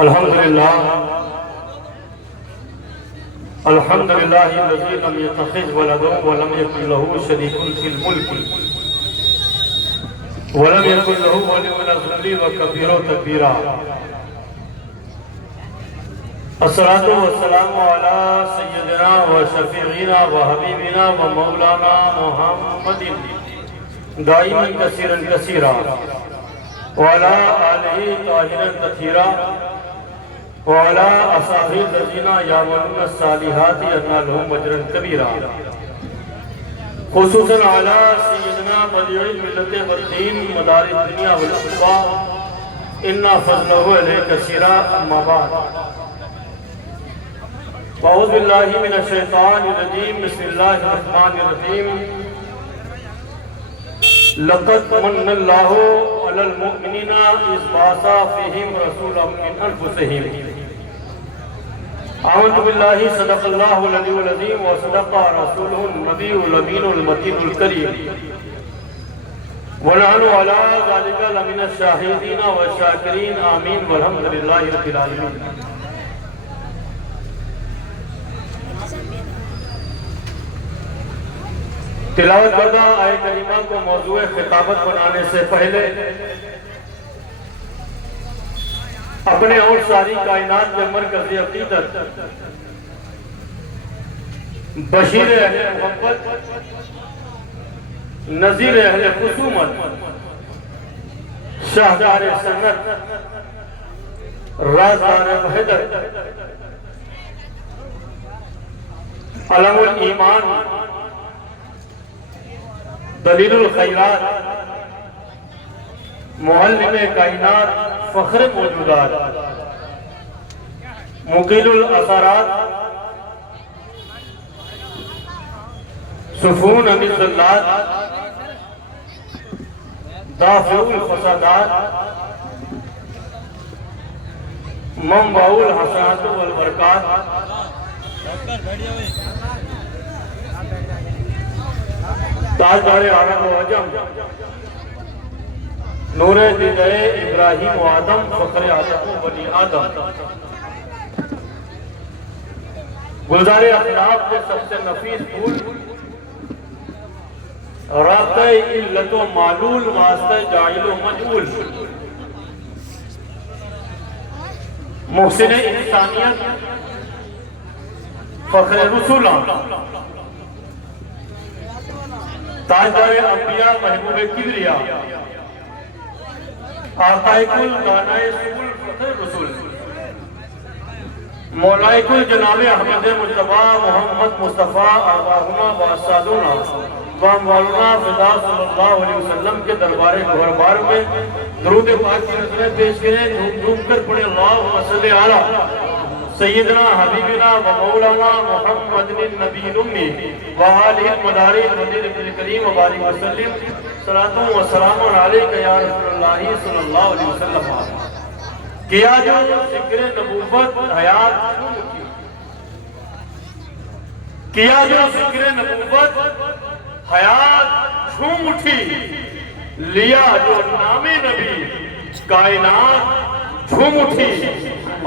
الحمدللہ الذی لم يتخذ ولدا ولم يكن له شریک فی الملک ولم يكن له ولي من الذل وكبره تكبيرا الصلاة والسلام على سيدنا وشفيعنا وحبيبنا ومولانا محمد دائما كثيرا كثيرا وعلى آله طاهرا تطهيرا وعلى أصحابه الذين يعملون الصالحات أن لهم أجرا كبيرا خصوصا على سيدنا بديع الملة والدين مدار الدنيا والعقبى إن فضله عليه كثيرا أما بعد أعوذ بالله من الشيطان الرجيم بسم الله الرحمن الرحيم لقد من الله على المؤمنين إذ بعث فيهم رسولا من أنفسهم آمنت بالله صدق الله العلي العظيم وصدق رسوله النبي الأمين المتين الكريم ونحن على ذلك لمن الشاهدين والشاكرين آمين والحمد لله رب العالمين. تلاوت کردہ آیت کریمہ کو موضوع خطابت بنانے سے پہلے اپنے اور ساری کائنات کے مرکز عقیدت بشیر اہل محبت نذیر اہل خصومت شاہدار سنت رازدار وحدت علم الایمان دلیل الخیرات معلم کائنات فخر موجودات مقیل الاثارات سفون عن الزلات دافع الفسادات منبع الحسنات والبرکات تاجدار عرب و عجم نور دیدہ ابراہیم و آدم فخر آدم و بنی آدم گلزار اخلاق کے سب سے نفیس پھول رابطہ علت و معلول واسطہ جاہل و مجعول محسن انسانیت فخر رسولان تاجدار انبیاء محبوب کبریا آقائے کل دانائے سکول فخر رسول مولائے کل جناب احمد مجتبہ محمد مصطفیٰ آباہما واسادونا واموالونا فضا صلی اللہ علیہ وسلم کے دربار گھربار میں درود پاک کی نظریں پیش کریں دھوم کر پڑھیں اللہم صلی علی سیدنا حبیبنا و مولانا محمد النبی الامی و آلہ المداری مدیر کریم و بارک وسلم صلاۃ و سلام علیکہ یا رسول اللہ صلی اللہ علیہ وسلم. کیا جو ذکر نبوت حیات کیا جو ذکر نبوت حیات جھوم اٹھی لیا جو نام نبی کائنات جھوم اٹھی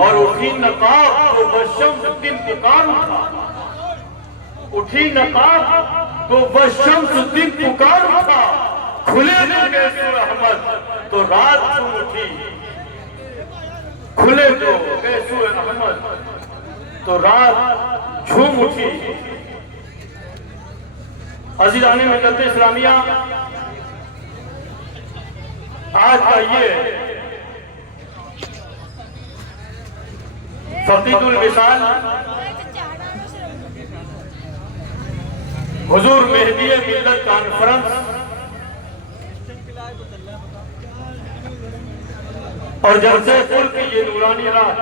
اور اٹھی نقاب تو بشمس دن پکار اٹھا اٹھی نقاب تو بشمس دن پکار اٹھا کھلے تو گیسو احمد تو رات جھوم اٹھی کھلے تو گیسو احمد تو رات جھوم اٹھی. عزیزان ملت اسلامیہ آج کا یہ فقید الوصال حضور مہدی ملت کانفرنس اور جلسہ پل کی یہ نورانی رات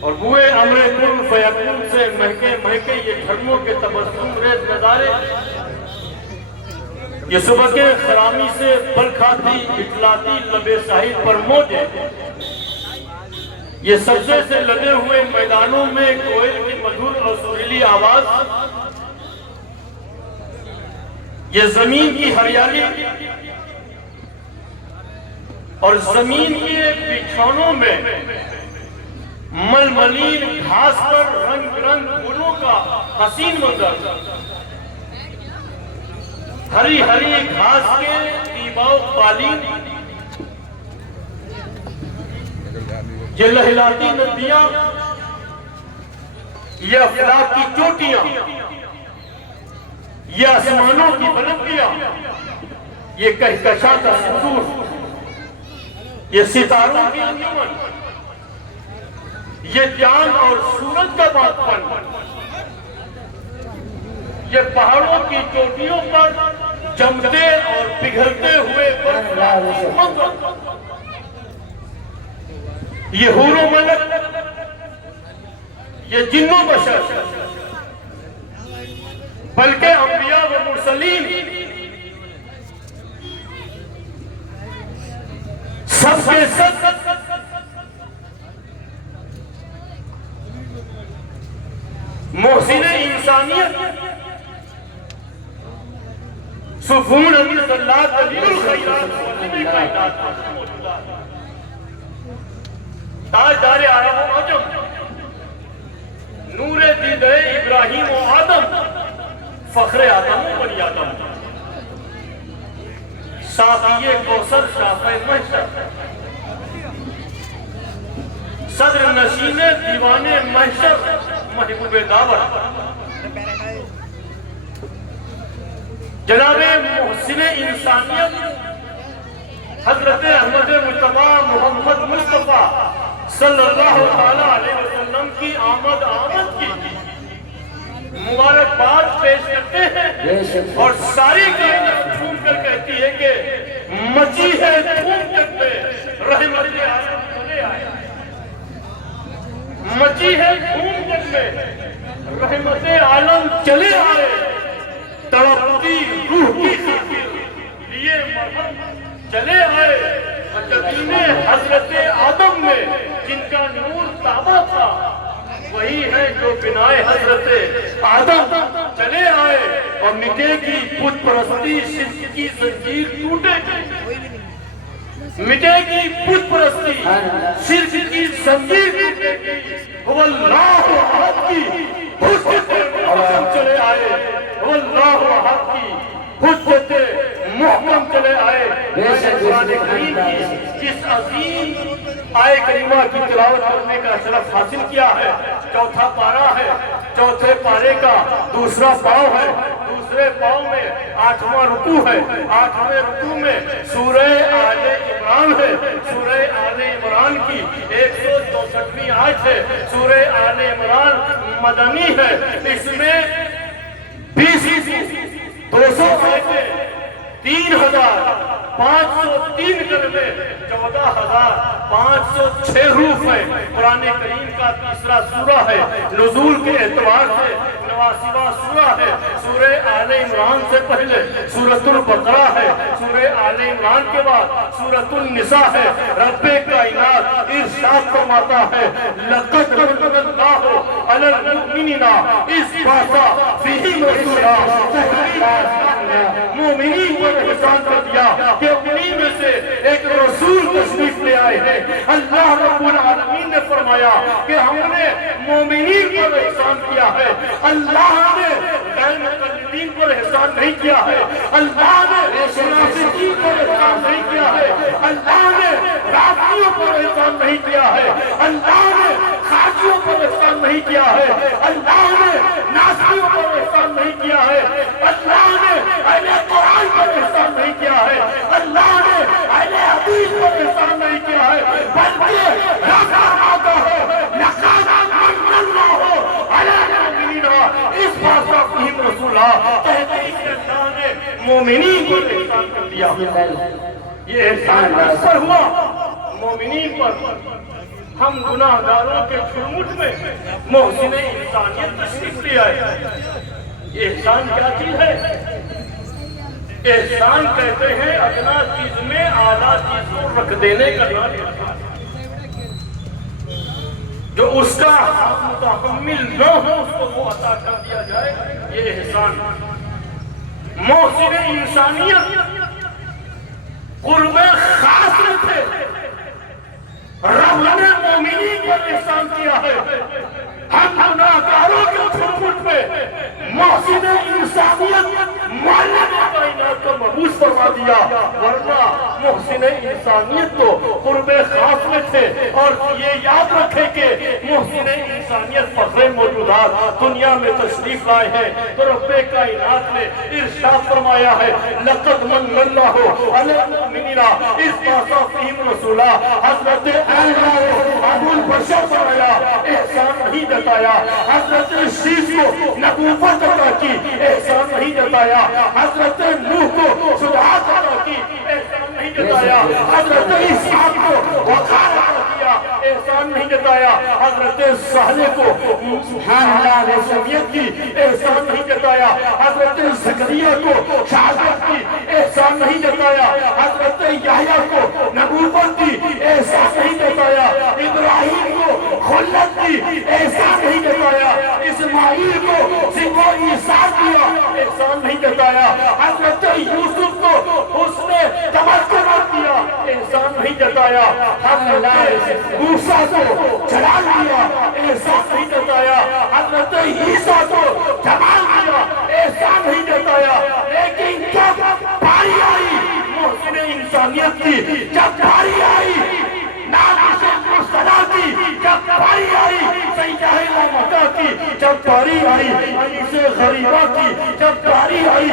اور بوئے امر کن فیکون سے مہکے مہکے یہ جھرموں کے تبسم ریز نظارے یہ صبح کے خرامی سے پل کھاتی اٹلاتی لب ساحل پر موجے یہ سجدے سے لدے ہوئے میدانوں میں کوئل کی مدھور اور سریلی آواز یہ زمین کی ہریالی اور زمین کے بچھونوں میں ململین گھاس پر رنگ برنگ پھولوں کا حسین منظر، ہری ہری گھاس کے دیباؤ قالین، یہ لہلاتی ندیاں، یہ افلاک کی چوٹیاں، یہ آسمانوں کی بلندیاں، یہ کہکشاں کا سطور، یہ ستاروں کی انجمن، یہ چاند اور سورج کا باتپن، یہ پہاڑوں کی چوٹیوں پر جمتے اور پگھلتے ہوئے برف کا منظر، یہ حور و ملک، یہ جن و بشر، بلکہ انبیاء و مرسلین سب کے سب محسن انسانیت، سفون امیر صلاح دلیل الخیرات وزن کائنات موجودات، تاجدار عرب و عجم، نور دیدہ ابراہیم و آدم، فخر آدم و بنی آدم، ساقی کوثر شافع محشر، صدر نشین دیوان محشر محبوب دعوت، جناب محسن انسانیت حضرت احمد مجتبی محمد مصطفیٰ صلی اللہ علیہ وسلم کی آمد کی مبارکباد پیش کرتے ہیں، اور ساری کائنات جھوم کر کہتی ہے کہ مچی ہے دھوم جگ پہ رحمت عالم چلے آئے، مچی ہے دھوم جگ میں رحمت عالم چلے آئے، تڑپتی روح کی خاطر لیے مرہم چلے آئے، جبین حضرت آدم میں جن کا نور تابا تھا وہی ہے جو بنائے حضرت آدم چلے آئے، اور مٹے گی بت پرستی شرک کی زنجیر ٹوٹے گی، مٹے گی بت پرستی شرک کی زنجیر ٹوٹے گی، وہ اللہ احد کی حجت محکم چلے آئے، وہ اللہ احد کی حجت محکم چلے آئے۔ قرآن کریم کی جس عظیم آئے کریمہ کی تلاوت کرنے کا شرف حاصل کیا ہے، چوتھا پارہ ہے، چوتھے پارے کا دوسرا پاؤ ہے، دوسرے پاؤ میں 8واں رکوع ہے، 8ویں رکوع میں سورہ آل عمران ہے، سورہ آل عمران کی 164ویں آیت ہے، سورہ آل عمران مدنی ہے، اس میں 200 آیتیں، 3503 کلمے، 14506 حروف ہیں۔ قرآن کریم کا تیسرا سورہ ہے، نزول کے اعتبار سے 89واں سورہ ہے۔ سورہ آل عمران سے پہلے سورۃ البقرہ ہے، سورہ آل عمران کے بعد سورۃ النساء ہے۔ رب کائنات ارشاد فرماتا ہے، لَقَدْ مَنَّ اللَّهُ عَلَى الْمُؤْمِنِينَ إِذْ بَعَثَ فِيهِمْ رَسُولًا، مومنین پر احسان کر دیا کہ انہی میں سے ایک رسول تشریف لے آئے ہیں۔ اللہ رب العالمین نے فرمایا کہ ہم نے مومنین پر احسان کیا ہے، اللہ نے غیر مقلدین پر احسان نہیں کیا ہے، اللہ نے منافقین پر احسان نہیں کیا ہے، اللہ نے رافضیوں پر احسان نہیں کیا ہے، اللہ نے خارجیوں پر احسان نہیں کیا ہے، اللہ نے ناصریوں پر احسان نہیں کیا ہے، اللہ نے اہل قرآن پر احسان نہیں کیا ہے، اللہ نے اہل حدیث پر احسان نہیں کیا ہے، بلکہ رضا آتا ہے لَقَدْ مَنَّ اللَّهُ عَلَى الْمُؤْمِنِينَ إِذْ بَعَثَ فِيهِمْ رَسُولًا، تحقیق سے اللہ نے مومنین پر احسان کر دیا۔ یہ احسان کس پر ہوا؟ مومنین پر۔ ہم گناہگاروں کے جھرمٹ میں محسن انسانیت تشریف لے آئے۔ یہ احسان کیا چیز ہے؟ احسان کہتے ہیں ادنا چیز میں اعلیٰ چیز کو رکھ دینے کا نام، جو اس کا متحمل نہ ہو اس کو وہ عطا کر دیا جائے، یہ احسان۔ محسن انسانیت قرب خاص میں تھے، رب نے مومنین پر احسان کیا ہے، ہم گناہگاروں کے تھپٹ پہ محسن انسانیت معلم کائنات کا مبعوث فرما دیا، ورنہ محسن انسانیت تو قرب خاص میں تھے۔ اور یہ یاد رکھے کہ محسن انسانیت فخر موجودات دنیا میں تشریف لائے ہیں تو رب کائنات نے ارشاد فرمایا ہے لقد من اللہ علی المؤمنین اذ بعث فیہم رسولا۔ حضرت ابو البشر فرمایا احسان نہیں جتایا، حضرت شیش کو نبوت عطا کی احسان نہیں جتایا، حضرت نوح کو شجاعت عطا کی احسان نہیں جتایا، حضرت اسحاق کو وقار عطا کیا احسان نہیں جتایا، حضرت صالح کو سبحان اللہ رسمیت کی احسان نہیں جتایا، حضرت زکریا کو شہادت کی احسان نہیں جتایا، حضرت یحییٰ کو نبوت کی احسان نہیں جتایا، ابراہیم کو خلت کی احسان نہیں جتایا، اسماعیل کو سنگو ایثار کیا احسان نہیں جتایا، حضرت یوسف کو اس نے تمکن کیا احسان نہیں جتایا، حضرت موسیٰ کو جلال دیا احسان نہیں جتایا، حضرت عیسیٰ کو جمال دیا احسان نہیں جتایا، لیکن جب باری آئی محسن انسانیت کی، جب باری آئی ناقص مصطفیٰ کی، جب باری آئی سیدہ مکہ کی، جب باری آئی انیس غریبہ کی، جب باری آئی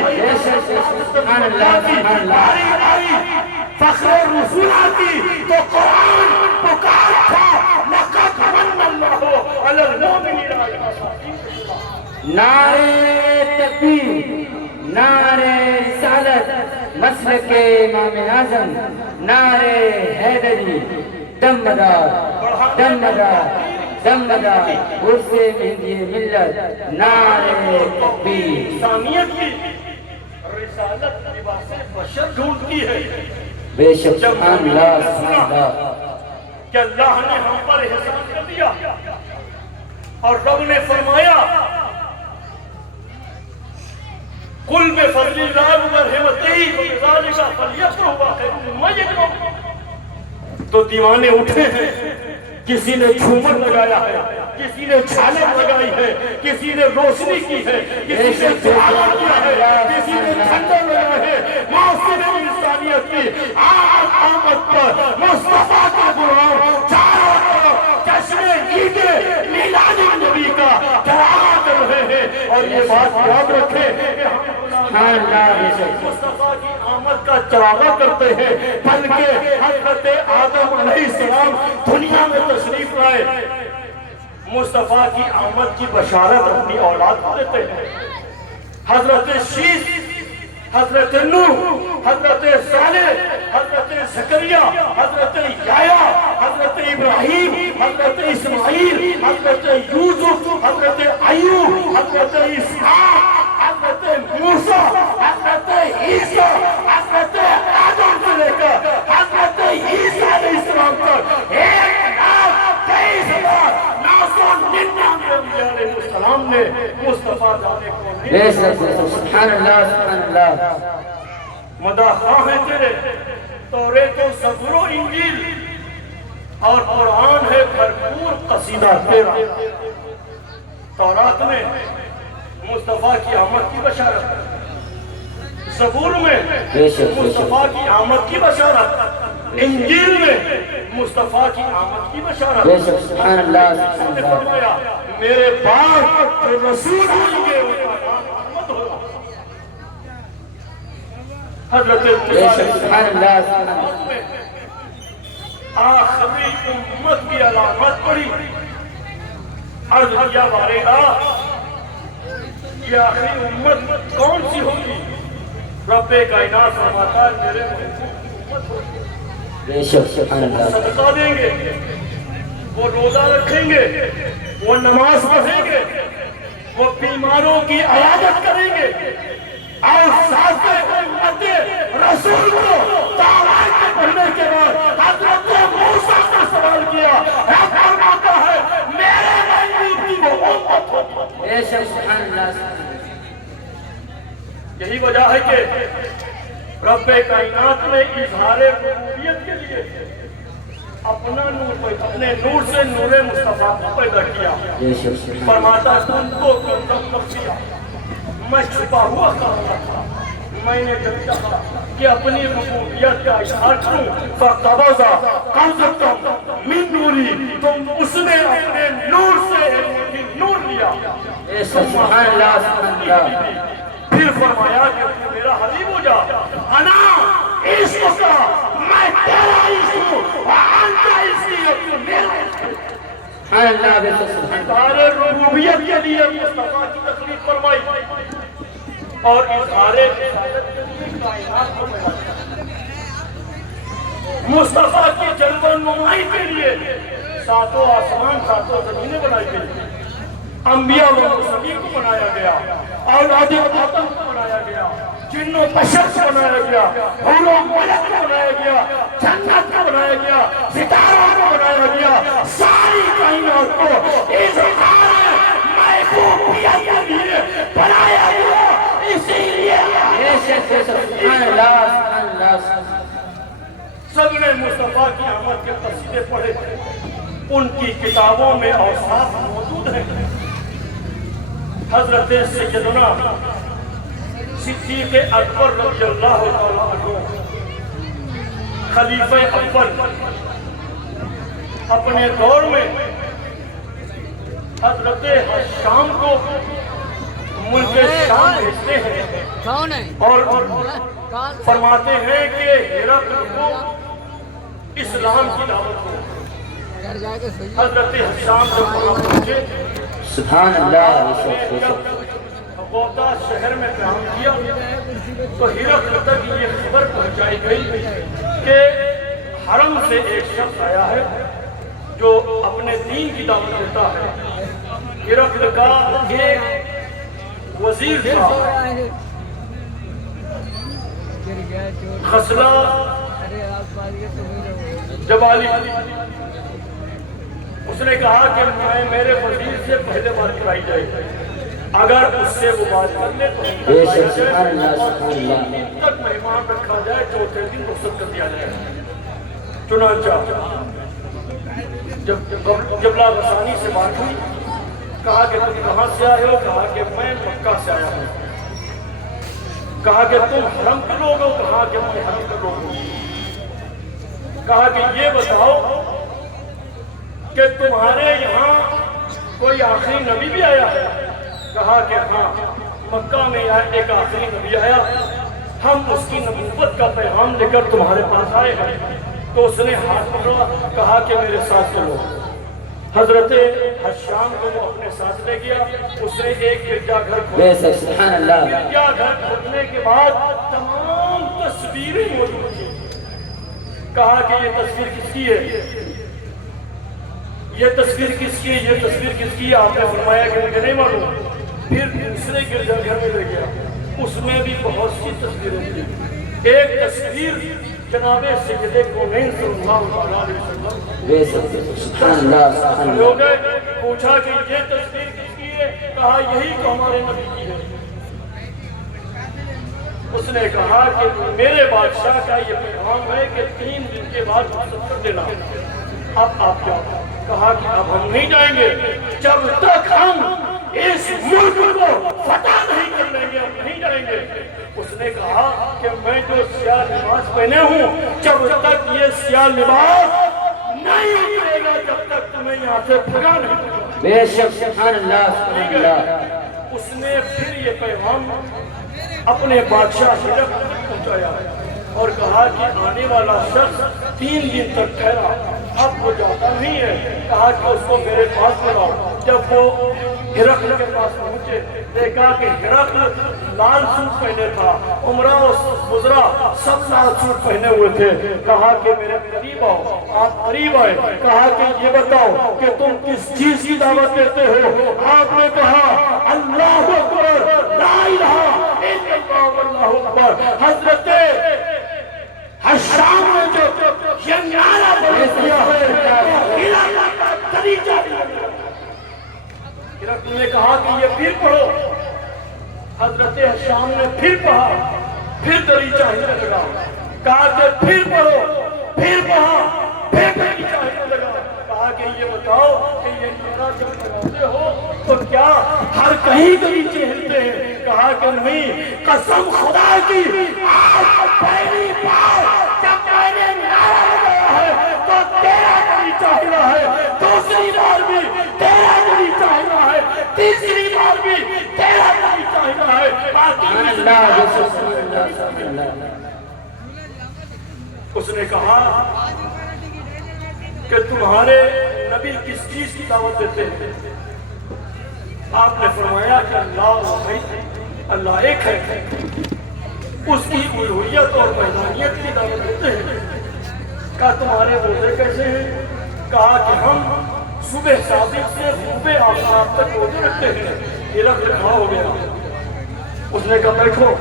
سبحان اللہ کی، باری آئی فخر رسولہ کی، تو قرآن پکار تھا لقد من اللہ علی المؤمنین۔ نعرہ تکبیر، نعرہ رسالت، مسلک امام اعظم، نعرہ حیدری، دمدار دمدار دمدار عرص مہدی ملت، نعرہ تکبیر۔ انسانیت کی رسالت لباس بشر ڈھونڈتی ہے، بے شک سبحان اللہ سبحان اللہ۔ کہ اللہ نے ہم پر احسان کر دیا اور رب نے فرمایا قل بفضل اللہ وبرحمتہ فبذلک فلیفرحوا خیر مما یجمعون۔ تو دیوانے اٹھے ہیں، کسی نے جھومر لگایا ہے، کسی نے چھالر لگائی ہے، کسی نے روشنی کی ہے، کسی نے دعا کیا ہے، کسی نے جھنڈا لگایا ہے، محسن انسانیت کی آمد پر مصطفیٰ کا غلام چاروں طرف جشن عید میلاد نبی کا جلا کر رہے ہیں۔ اور یہ بات یاد رکھیں سبحان اللہ۔ مصطفیٰ کی آمد کا چراغا کرتے ہیں، بلکہ حضرت آدم علیہ السلام دنیا میں تشریف لائے، مصطفیٰ کی آمد کی بشارت اپنی اولاد کو دیتے ہیں۔ حضرت شیش، حضرت نوح، حضرت صالح، حضرت زکریا، حضرت یحییٰ، حضرت ابراہیم، حضرت اسماعیل، حضرت یوسف، حضرت ایوب، حضرت اسحاق، حضرت موسیٰ، حضرت عیسیٰ، حضرت آدم سے لے کر حضرت عیسیٰ علیہ السلام تک 1,23,999 علیہ السلام نے مصطفیٰ جانے کو بے شک سبحان اللہ سبحان اللہ۔ مدح خواہ ہے تیرے توریت و زبور و انجیل، اور قرآن ہے بھرپور قصیدہ تیرا۔ تورات میں مصطفیٰ کی آمد کی بشارت، زبور میں مصطفیٰ کی آمد کی بشارت، انجیل میں مصطفیٰ کی آمد کی بشارت۔ بے شک سبحان اللہ سبحان نے اللہ۔ فرمایا میرے بعد جو رسول آئیں گے ان کا نام محمد ہوگا۔ حضرت بے شک سبحان اللہ سبحان اللہ۔ آخری امت کی علامت پڑی، عرض کیا بارے یہ آخری امت کون سی ہوگی؟ رب کائنات فرماتا ہے میرے امت ہوگی، بے شک سبحان اللہ۔ صدقہ دیں گے، وہ روزہ رکھیں گے، وہ نماز پڑھیں گے، وہ بیماروں کی عیادت کریں گے، اور ساتھ امت رسول کو تورات کے پڑھنے کے بعد حضرت موسیٰ کا سوال کیا، رب فرماتا ہے میرے محبوب کی وہ امت ہوگی۔ بے شک سبحان اللہ۔ یہی وجہ ہے کہ رب کائنات نے اظہار ربوبیت کے لیے اپنا نور اپنے نور سے نور مصطفیٰ کو پیدا کیا. فرماتا تم کو کیا میں چھپا ہوا کرتا تھا. میں نے جب چاہا کہ اپنی ربوبیت کا اظہار کروں فقبضا قبضۃ من نوری تو اس نے اپنے نور سے نور لیا. سبحان اللہ سبحان اللہ. پھر فرمایا کہ تو میرا حبیب ہو جا. انا عشق کا میں تیرا عشق ہوں وانت عشقی اور تو میرا عشق. سبحان اللہ بے شک. اظہار ربوبیت کے لیے مصطفیٰ کی تقریر فرمائی اور اظہار رسالت کے لیے کائنات کو پیدا کیا. مصطفیٰ کی جلوہ نمائی کے لیے ساتوں آسمان ساتوں زمینیں بنائی گئی. انبیاء و مرسلین کو بنایا گیا, اولاد آدم کو بنایا گیا, جن و بشر کو بنایا گیا, حور و ملک کو بنایا گیا, جنت کو بنایا گیا, ستاروں کو بنایا گیا. ساری کائنات کو اظہار محبوبیت کے لیے بنایا گیا. اسی لیے سبحان اللہ سبحان اللہ. سب نے مصطفیٰ کی آمد کے قصیدے پڑھے تھے. ان کی کتابوں میں اوصاف موجود ہیں. حضرت سیدنا صدیق اکبر رضی اللہ تعالیٰ عنہ خلیفہ اول اپنے دور میں حضرت شام کو ملک شام بھیجتے ہیں اور فرماتے ہیں کہ ہرقل کو اسلام کی دعوت دو. حضرت شام جب وہاں پہنچے سبحان اللہ. غوطہ شہر میں قیام کیا تو ہرقل تک یہ خبر پہنچائی گئی کہ حرم سے ایک شخص آیا ہے جو اپنے دین کی دعوت دیتا ہے. ہرقل کا ایک وزیر تھا خصلہ جبالی. اس نے کہا کہ میں میرے وزیر سے پہلے بات کرائی جائے, اگر اس سے وہ بات کر لے تو تک مہمان رکھا جائے, چوتھے دن رخصت کر دیا جائے. چنانچہ جب جبلہ غسانی سے بات ہوئی, کہا کہ تم کہاں سے آئے ہو؟ کہا کہ میں مکہ سے آیا ہوں. کہا کہ تم حرم کے لوگ ہو؟ کہا کہ میں حرم کے لوگ ہوں. کہا کہ یہ بتاؤ کہ تمہارے یہاں کوئی آخری نبی بھی آیا ہے؟ کہا کہ ہاں, مکہ میں ایک آخری نبی آیا, ہم اس کی نبوت کا پیغام لے کر تمہارے پاس آئے ہیں. تو اس نے ہاتھ پکڑا, کہا کہ میرے ساتھ چلو. حضرت حشام کو وہ اپنے ساتھ لے گیا. اس نے ایک گرجا گھر کھولا. سبحان اللہ. گرجا گھر کھولنے کے بعد تمام تصویریں موجود تھیں. کہا کہ یہ تصویر کس کی ہے؟ یہ تصویر کس کی ہے؟ یہ تصویر کس کی ہے؟ آپ نے فرمایا کہ مجھے نہیں معلوم. پھر دوسرے گرجا گھر میں لے گیا, اس میں بھی بہت سی تصویریں تھیں. ایک تصویر جناب سید کونین صلی اللہ علیہ وسلم. سبحان اللہ سبحان اللہ. لوگ پوچھا کہ یہ تصویر کس کی ہے؟ کہا یہی تو ہمارے نبی کی ہے. اس نے کہا کہ میرے بادشاہ کا یہ پیغام ہے کہ 3 دن کے بعد رخصت کر دینا. اب آپ کیا؟ کہا کہ اب ہم نہیں جائیں گے جب تک ہم اس ملک کو فتح نہیں کر لیں گے, ہم نہیں جائیں گے. اس نے کہا کہ میں جو سیاہ لباس پہنے ہوں, جب تک یہ سیاہ لباس نہیں اترے گا جب تک تمہیں یہاں سے بھگا نہیں دوں گا. بے شک سبحان اللہ سبحان اللہ. اس نے پھر یہ پیغام اپنے بادشاہ ہرقل تک پہنچایا اور کہا کہ آنے والا شخص 3 دن تک ٹھہرا, اب وہ جاتا نہیں ہے. کہا کہ اس کو میرے پاس بلاؤ. جب وہ ہرقل کے پاس پہنچے, دیکھا کہ ہرقل لال سوٹ پہنے تھا, عمرہ و وزراء سب لال سوٹ پہنے ہوئے تھے. کہا کہ میرے قریب آؤ. آپ قریب آئے. کہا کہ یہ بتاؤ کہ تم کس چیز کی دعوت دیتے ہو؟ آپ نے کہا اللہ اکبر, لا الہ الا اللہ واللہ اکبر. حضرت حشام نے جو یہ نعرہ بلند کیا ہے, ہرقل نے کہا کہ یہ پھر پڑھو. حضرت حشام نے پھر پڑھا. پھر دریچہ ہلنے لگا، کہا کہ پھر پڑھو، پھر پڑھا، پھر دریچہ ہلنے لگا، کہا کہ یہ بتاؤ کہ یہ نعرہ جب لگاتے ہو تو کیا ہر کہیں دریچے ہلتے ہیں؟ کہا کہ نہیں، قسم خدا کی آج پہلی بار جب میں نے نعرہ لگایا ہے تو تیرا دریچہ ہلا ہے، دوسری بار بھی تیرا دریچہ ہلا ہے، تیسری بار بھی تیرا دریچہ ہلا ہے۔ اس نے کہا کہ تمہارے نبی کس چیز کی دعوت دیتے ہیں؟ آپ نے فرمایا کہ اللہ ایک ہے، اس کی الوہیت اور وحدانیت کی دعوت دیتے ہیں۔ کہا تمہارے روزے کیسے ہیں؟ کہا کہ ہم صبح صادق سے غروب آفتاب تک روزے رکھتے ہیں۔ یہ لفظ کھڑا ہو گیا۔ اس نے کہا بیٹھو،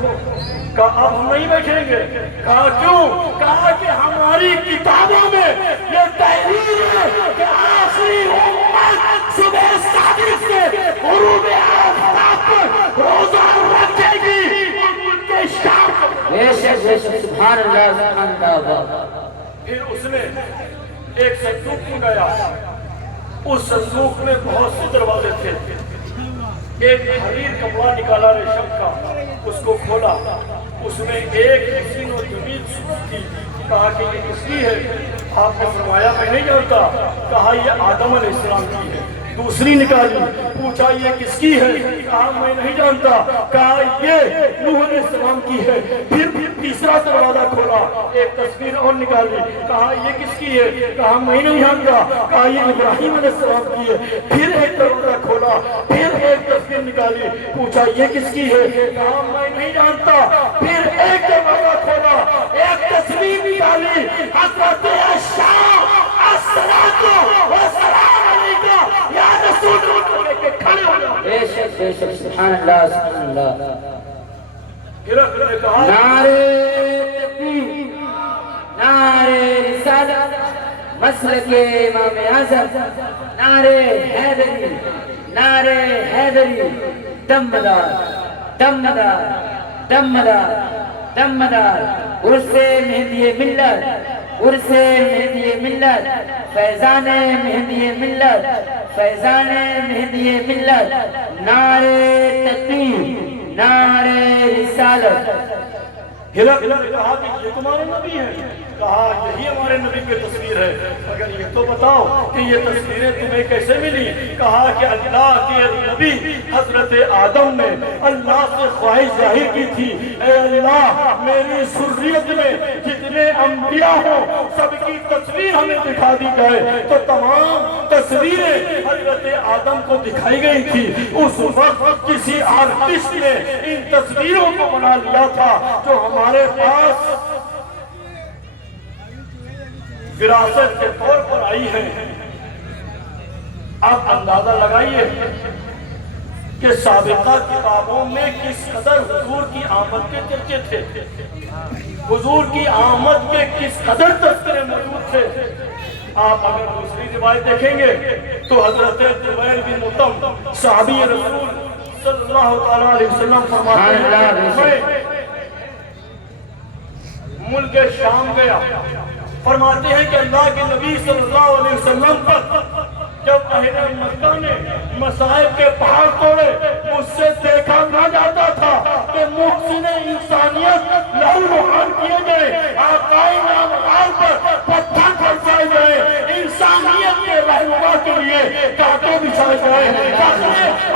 کہا اب ہم نہیں بیٹھیں گے۔ کہا کیوں؟ کہا کہ ہماری کتابوں میں یہ تحریر ہے کہ آخری امت صبح صادق سے غروب آفتاب تک روزہ رکھے گی۔ بے شک سبحان اللہ سبحان اللہ۔ پھر اس نے ایک صندوق منگایا، اس صندوق میں بہت سے دروازے تھے، ایک حریر کپڑا نکالا ریشم کا، اس کو کھولا، اس میں ایک حسین و جمیل صورت تھی۔ کہا کہ یہ کس کی ہے؟ آپ نے فرمایا میں نہیں جانتا۔ کہا یہ آدم علیہ السلام کی ہے۔ دوسری نکالی، پوچھا یہ کس کی ہے؟ کہا میں نہیں جانتا۔ کہا یہ نوح علیہ السلام کی ہے۔ پھر تیسرا دروازہ کھولا، ایک تصویر اور نکالی، کہا یہ کس کی ہے؟ کہا میں نہیں جانتا۔ کہا یہ ابراہیم علیہ السلام کی ہے۔ پھر ایک دروازہ کھولا، پھر ایک تصویر نکالی، پوچھا یہ کس کی ہے؟ کہا میں نہیں جانتا۔ پھر ایک دروازہ کھولا، ایک تصویر نکالی، حضرت عائشہ الصلاۃ والسلام علیکہ یا رسول اللہ کے کھڑے ہو جاؤ۔ بے شک سبحان اللہ سبحان اللہ۔ ہرقل نے کہا نعرے تکبیر، نعرے رسالت، مسلک امام اعظم، نعرے حیدری، نعرے حیدری، دمدار دمدار دمدار دمدار، عرص مہدی ملت، عرص مہدی ملت، فیضان مہدی ملت، فیضان مہدی ملت، نعرے تکبیر، نعرے رسالت۔ ہرقل نے کہا کہ یہ تمہارے نبی ہیں؟ کہا یہی ہمارے نبی کی تصویر ہے، مگر یہ تو بتاؤ کہ یہ تصویریں تمہیں کیسے ملی؟ کہا کہ اللہ کے نبی حضرت آدم نے اللہ سے خواہش ظاہر کی تھی، اے اللہ میری ذریت میں جتنے انبیاء ہوں سب کی تصویر ہمیں دکھا دی جائے۔ تو تمام تصویریں حضرت آدم کو دکھائی گئی تھی۔ اس وقت کسی آرٹسٹ نے ان تصویروں کو بنا لیا تھا جو ہمارے پاس وراثت کے طور پر آئی ہے۔ آپ اندازہ لگائیے کہ سابقہ کتابوں میں کس قدر حضور کی آمد کے چرچے تھے، حضور کی آمد کے کس قدر تذکرے موجود تھے۔ آپ اگر دوسری روایت دیکھیں گے تو حضرت جبیر بن مطعم صحابی رسول صلی اللہ علیہ وسلم فرماتے ہیں میں ملک شام گیا، فرماتے ہیں کہ اللہ کے نبی صلی اللہ علیہ وسلم پر جب اہل مکہ نے مصائب کے پہاڑ توڑے، اس سے دیکھا نہ جاتا تھا کہ محسن انسانیت لہو لہان کیے گئے، آقائے نامدار پر پتھر برسائے گئے، انسانیت کے رہنما کے لیے کانٹے بچھائے گئے، فخر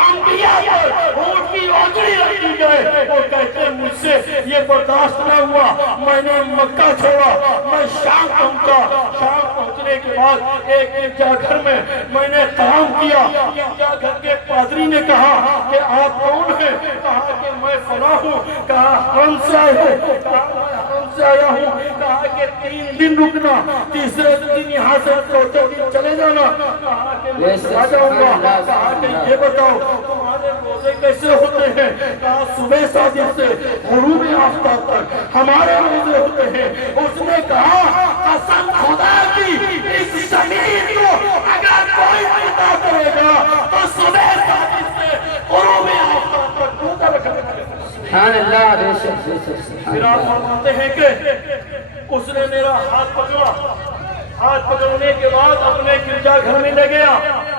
انبیاء پر اونٹ کی اوجڑی رکھ دی گئے۔ وہ کہتے ہیں مجھ سے یہ برداشت نہ ہوا، میں نے مکہ چھوڑا، میں شام پہنچا۔ شام پہنچنے کے بعد ایک گرجا گھر میں میں نے قیام کیا۔ گرجا گھر کے پادری نے کہا کہ آپ کون ہیں؟ کہا کہ میں فلاں ہوں۔ کہا حرم سے آئے ہو؟ کہا میں حرم سے آیا ہوں۔ کہا کہ 3 دن رکنا، تیسرے دن یہاں سے چوتھے دن چلے جانا۔ کہا کہ میں آ جاؤں گا۔ کہا کہ یہ بتاؤ تمہارے روزے کیسے ہوتے ہیں؟ کہا صبح صادق سے غروب آفتاب تک ہمارے روزے ہوتے ہیں۔ اس نے کہا قسم خدا کی اس زمین کو اگر کوئی پیدا کرے گا تو صبح صادق سے غروب آفتاب تک روزہ رکھنے کا۔ سبحان اللہ، بے شک پھر آپ فرماتے ہیں کہ اس نے میرا ہاتھ پکڑا، ہاتھ پکڑنے کے بعد اپنے گرجا گھر میں لے گیا،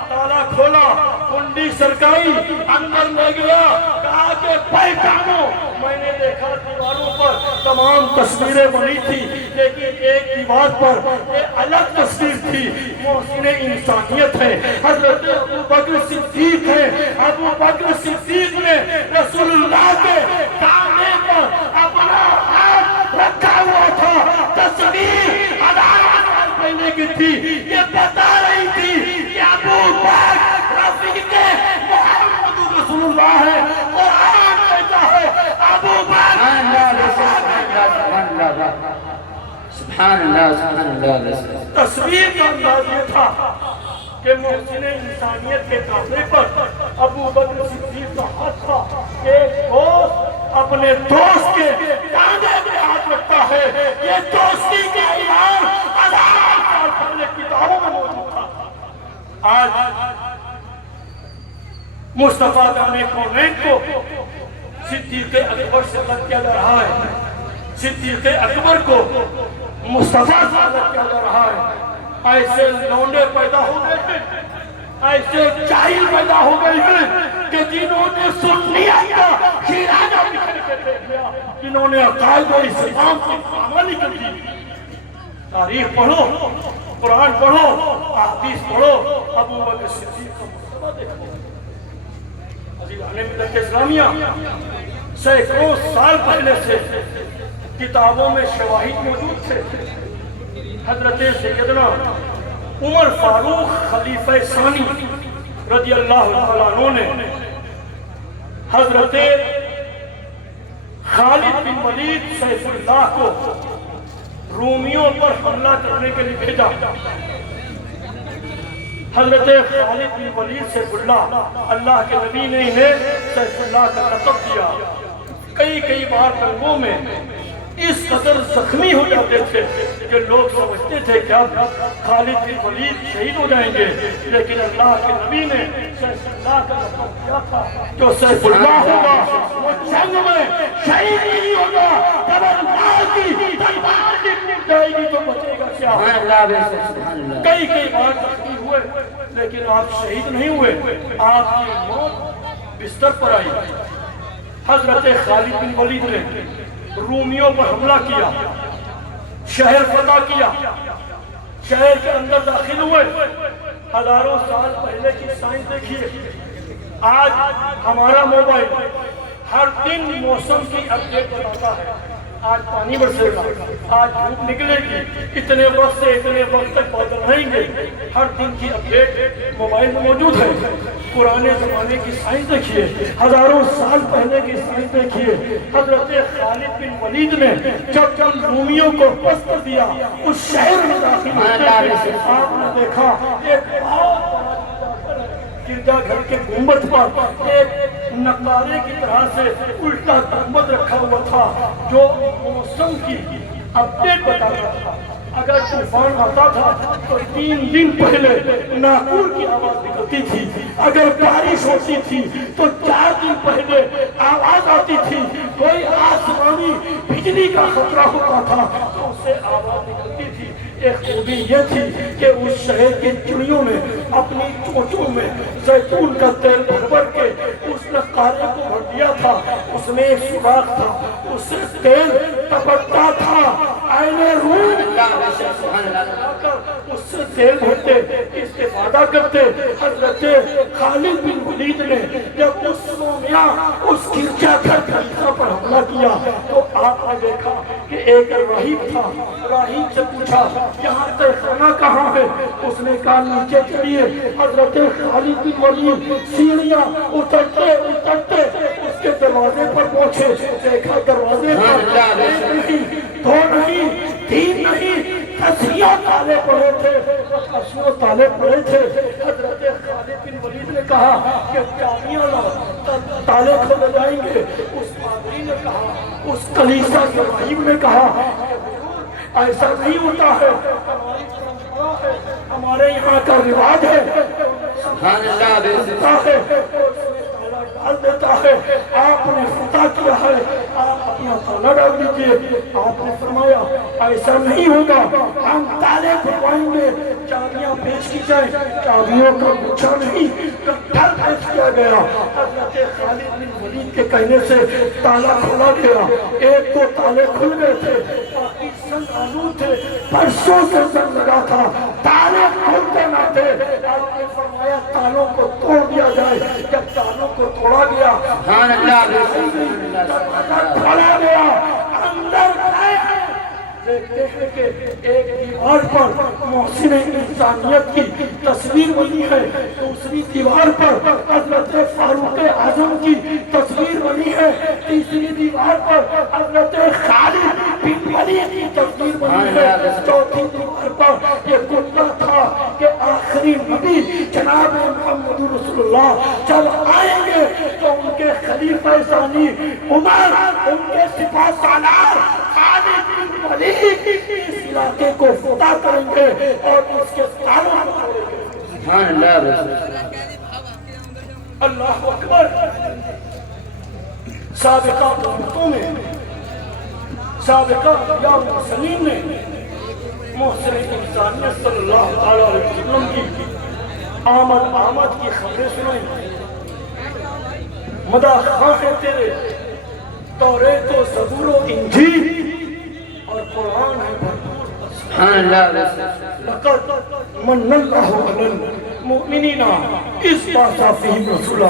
تالا کھولا، کنڈی سرکائی، اندر لے گیا، کہا کہ پہچانو۔ میں نے دیکھا دیواروں پر تمام تصویریں بنی تھی، لیکن ایک دیوار پر ایک الگ تصویر تھی، محسن انسانیت ہے، حضرت ابو بکر صدیق ہے۔ ابو بکر صدیق نے رسول اللہ کے کانے پر اپنا ہاتھ رکھا ہوا تھا، تصویر پہلے کی تھی، یہ بتا رہی تھی کہ ابو بکر رفیق محمد رسول اللہ ہے، قرآن کہتا ہے ابو بکر سبحان اللہ سبحان اللہ۔ تصویر کا انداز یہ تھا کہ محسن انسانیت کے کافرے پر ابو بکر صدیق کا ہاتھ تھا۔ ایک دوست اپنے دوست کے کاندھے پہ ہاتھ رکھتا ہے، یہ دوستی کا اعلان ہزار سال پہلے کتابوں میں موجود تھا۔ آج مصطفیٰ نے کونین کو صدیق اکبر سے الگ کیا جا رہا ہے، صدیق اکبر کو مصطفیٰ سے الگ کیا جا رہا ہے۔ ایسے لونڈے پیدا ہو گئے ہیں، ایسے جاہل پیدا ہو گئے ہیں کہ جنہوں نے سنیت کا شیرازہ بکھر کے دیکھ لیا، جنہوں نے عقائد و اسلام کی عملی کر دی۔ تاریخ پڑھو، قرآن پڑھو، احادیث پڑھو، ابو بکر صدیق کا مصطفیٰ دیکھو۔ عزیزان ملت اسلامیہ، سینکڑوں سال پہلے سے کتابوں میں شواہد موجود تھے۔ حضرت سیدنا عمر فاروق خلیفہ ثانی رضی اللہ تعالیٰ عنہ نے حضرت خالد بن ولید سیف اللہ کو رومیوں پر حملہ کرنے کے لیے بھیجا۔ حضرت خالد بن ولید سیف اللہ کے نبی نے انہیں سیف اللہ کا لقب دیا۔ کئی بار جنگوں میں اس قدر زخمی ہو جاتے تھے کہ لوگ سمجھتے تھے کہ اب خالد بن ولید شہید ہو جائیں گے، لیکن اللہ کے نبی نے سیف اللہ کا لقب دیا تھا۔ جو سیف اللہ ہوگا وہ جنگ میں شہید نہیں ہوگا، جب اللہ کی تلوار نکل جائے گی تو بچے گا کیا؟ کئی بار زخمی ہوئے لیکن آپ شہید نہیں ہوئے، آپ کی موت بستر پر آئی۔ حضرت خالد بن ولید نے رومیوں پر حملہ کیا، شہر فتح کیا، شہر کے اندر داخل ہوئے۔ ہزاروں سال پہلے کی سائنس دیکھیے، آج ہمارا موبائل ہر دن موسم کی اپڈیٹ بتاتا ہے۔ آج پانی برسے گا، آج دھوپ نکلے گی، اتنے وقت سے اتنے وقت تک بادل رہیں گے، ہر دن کی اپڈیٹ موبائل میں موجود ہے۔ پرانے زمانے کی سائنس دیکھیے، ہزاروں سال پہلے کی سائنس دیکھیے۔ حضرت خالد بن ولید نے جب چند رومیوں کو پس کر دیا، اس شہر میں داخل ہوتے آپ نے دیکھا ایک بہت بڑا گرجا گھر کے گنبد پر ایک نقارے کی طرح سے الٹا گنبد رکھا ہوا تھا جو موسم کی اپڈیٹ بتاتا تھا۔ اگر طوفان آتا تھا تو 3 دن پہلے ناقور کی آواز نکلتی تھی، اگر بارش ہوتی تھی تو 4 دن پہلے آواز آتی تھی، کوئی آسمانی بجلی کا خطرہ ہوتا تھا تو اسے آواز نکلتی تھی۔ ایک خوبی یہ تھی کہ اس شہر کی چڑیوں نے اپنی چونچوں میں زیتون کا تیل بھر کے اس نقارے کو بھر دیا تھا، اس میں ایک سوراخ تھا، اس سے تیل ٹپکتا تھا۔ آئین روم اس سے تیل بھرتے، استفادہ کرتے۔ حضرت خالد بن ولید نے جب اس رومیہ اس گرجا گھر خلیفہ پر حملہ کیا تو آپ نے دیکھا کہ ایک راہب تھا، راہب سے پوچھا یہاں تہخانہ کہاں ہے؟ اس نے کہا نیچے چلیے۔ حضرت خالد بن ولید سیڑھیاں اترتے اس کے دروازے پر پہنچے، دیکھا دروازے پر ایک نہیں، 2 نہیں، 3 نہیں، 10 تالے پڑے تھے، 10 تالے پڑے تھے۔ حضرت خالد بن ولید نے کہا کہ چابیاں لاؤ، تالے کھول جائیں گے۔ اس پادری نے کہا، اس کلیسا کے راہب نے کہا ایسا نہیں ہوتا ہے، ہمارے یہاں کا رواج ہے، ڈال دیتا ہے۔ آپ نے فتح کیا ہے، آپ اپنا تالا ڈال دیجئے۔ آپ نے فرمایا ایسا نہیں ہوگا، ہم تالے کھلوائیں گے، چابیاں پیش کی جائیں۔ چابیوں کا گچھا نہیں، کٹھر پیش کیا گیا۔ حضرت خالد بن ولید کے کہنے سے تالا کھولا گیا۔ ایک دو تالے کھل گئے تھے، باقی سنگ آلود تھے، برسوں سے زنگ لگا تھا، تالے کھلتے نہ تھے۔ آپ نے فرمایا تالوں کو توڑ دیا جائے۔ جب تالوں کو توڑا گیا، سبحان اللہ کھولا گیا، اندر گئے، دیکھتے ہیں کہ ایک دیوار پر محسن انسانیت کی تصویر بنی ہے، دوسری دیوار پر حضرت فاروق اعظم کی تصویر بنی ہے، تیسری دیوار پر حضرت خالد بن ولید کی تصویر بنی ہے، چوتھی دیوار پر یہ کتنا تھا کہ آخری نبی جناب محمد رسول اللہ جب آئیں گے تو ان کے خلیفہ ثانی عمر، ان کے سپہ سالار خالد بن ولید اس علاقے کو فتح کریں گے اور اس کے تالوں کو توڑیں گے۔ سبحان اللہ اللہ اکبر۔ سابقہ امتوں میں، سابقہ یا مسلمین نے محسن انسانیت صلی اللہ علیہ وسلم کی آمد کی خبریں سنائیں۔ مداح خواہ ہے تیرے توریت و زبور و انجیل اور قرآن ہے بھرپور۔ سبحان اللہ لقد من اللہ علی المؤمنین اس باسا فیہم رسولہ،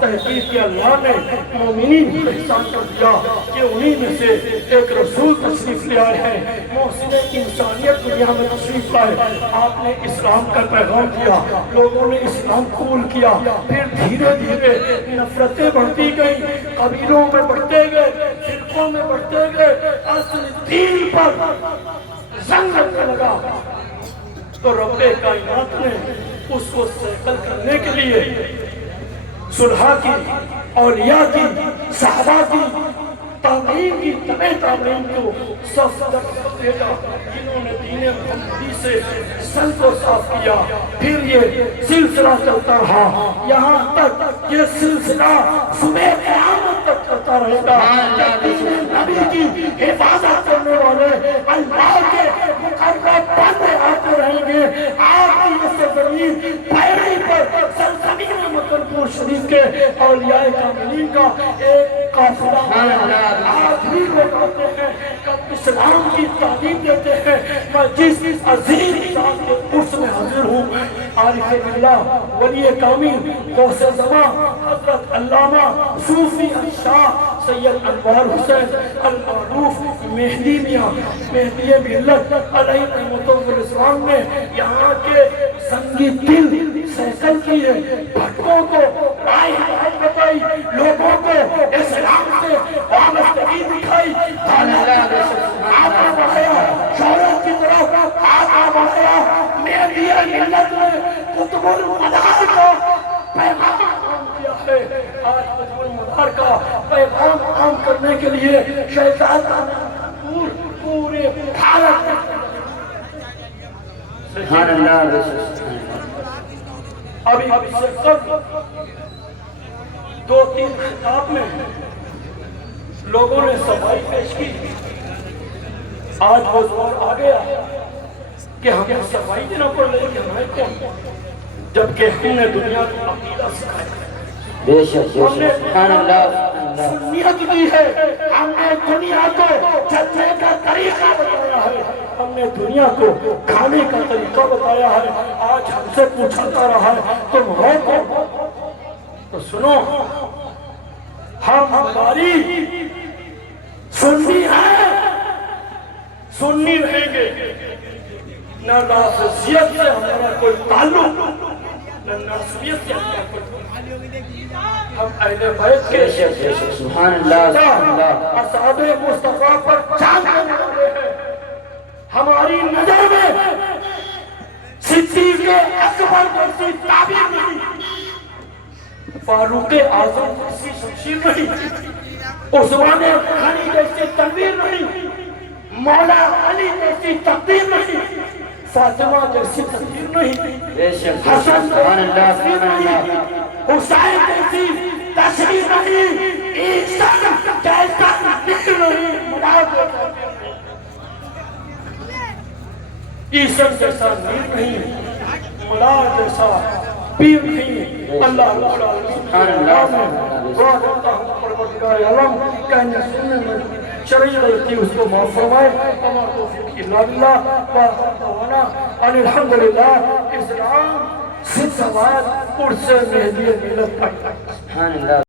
تحقیق کہ اللہ نے مومنین کو احسان کر دیا کہ انہی میں سے ایک رسول تشریف لے آئے ہیں، محسن انسانیت دنیا میں تشریف لائے۔ آپ نے اسلام کا پیغام دیا، لوگوں نے اسلام قبول کیا، پھر دھیرے دھیرے نفرتیں بڑھتی گئیں، قبیلوں میں بڑھتے گئے، فرقوں میں بڑھتے گئے، اصل دین پر زنگ لگنے لگا تو رب کائنات نے اس کو سیکل کرنے کے لیے صلحہ کی، اولیاء کی، صحابہ کی تعلیم کی، تمہیں تعلیم کو صف در بھیجا، جنہوں نے دین محمدی سے سن کو صاف کیا۔ پھر یہ سلسلہ چلتا رہا، یہاں تک یہ سلسلہ صبح قیامت تک چلتا رہے گا۔ جب دین نبی کی حفاظت کرنے والے اللہ کے مقرب بندے آتے رہیں گے، آپ کی یہ سرزمین پیڑی پر سرزمین مکن پور شریف کے اولیاء کاملین کا ایک قافلہ آج بھی لوگ آتے ہیں، کب اسلام کی تعلیم دیتے ہیں۔ میں جس عظیم ذات کے عرص میں حاضر ہوں، عارف باللہ ولی کامل غوث زمان حضرت علامہ صوفی الشاہ سید انوار حسین المعروف مہدی میاں مہدی ملت علیہ رحمت الاسلام نے یہاں کے سنگی دل سیکل کیے، بھٹکوں کو رائے ہدایت بتائی، لوگوں کو اسلام سے وابستگی دکھائی، آگا بڑھایا، شہرت کی طرف آگا بڑھایا۔ مہدی ملت نے قطب المدار کا پیغام عام کیا ہے۔ آج قطب المدار کا پیغام عام کرنے کے لیے شہزاد پورے بھارت میں سبحان اللہ ابھی سے قبل دو تین خطاب میں لوگوں نے صفائی پیش کی، آج وہ دور آ گیا کہ ہمیں صفائی دینا پڑ رہی کہ ہمیں کون، جبکہ ہم نے دنیا کو عقیدہ سکھایا، بے شک سبحان اللہ سنیت دی ہے، ہم نے دنیا کو چلنے کا طریقہ بتایا ہے، ہم نے دنیا کو کھانے کا طریقہ بتایا ہے۔ آج ہم سے پوچھتا رہا ہے تم ہو کون؟ تو سنو، ہم ہماری سنی ہے، سنی رہیں گے، نہ ناسیت سے ہمارا کوئی تعلق، نہ ناسیت سے ہمارا کوئی تعلق۔ ہم اہل بیت کے سبحان اللہ اصحاب مصطفیٰ پر جان دینے والے ہیں۔ ہماری نظر میں صدیق اکبر جیسی تعبیر نہیں، فاروق اعظم جیسی شمشیر نہیں، عثمان غنی جیسی تنویر نہیں، مولا علی جیسی تقدیر نہیں، فاطمہ جیسی تقدیر نہیں، حسن جیسی نہیں، حسین جیسی تصویر نہیں انسان جیسا ذکر نہیں مناد عیسیٰ جیسا نیر نہیں مناد جیسا پیر نہیں اللہ رب العالمین سبحان اللہ دعا کرتا ہوں پروردگار عالم کہنے سننے میں شرعی غلطی اس کو معاف فرمائے وما توفیق الا باللہ وآخر دعوانا ان الحمدللہ اسلام زندہ باد پرسے مہدی ملت پائی سبحان اللہ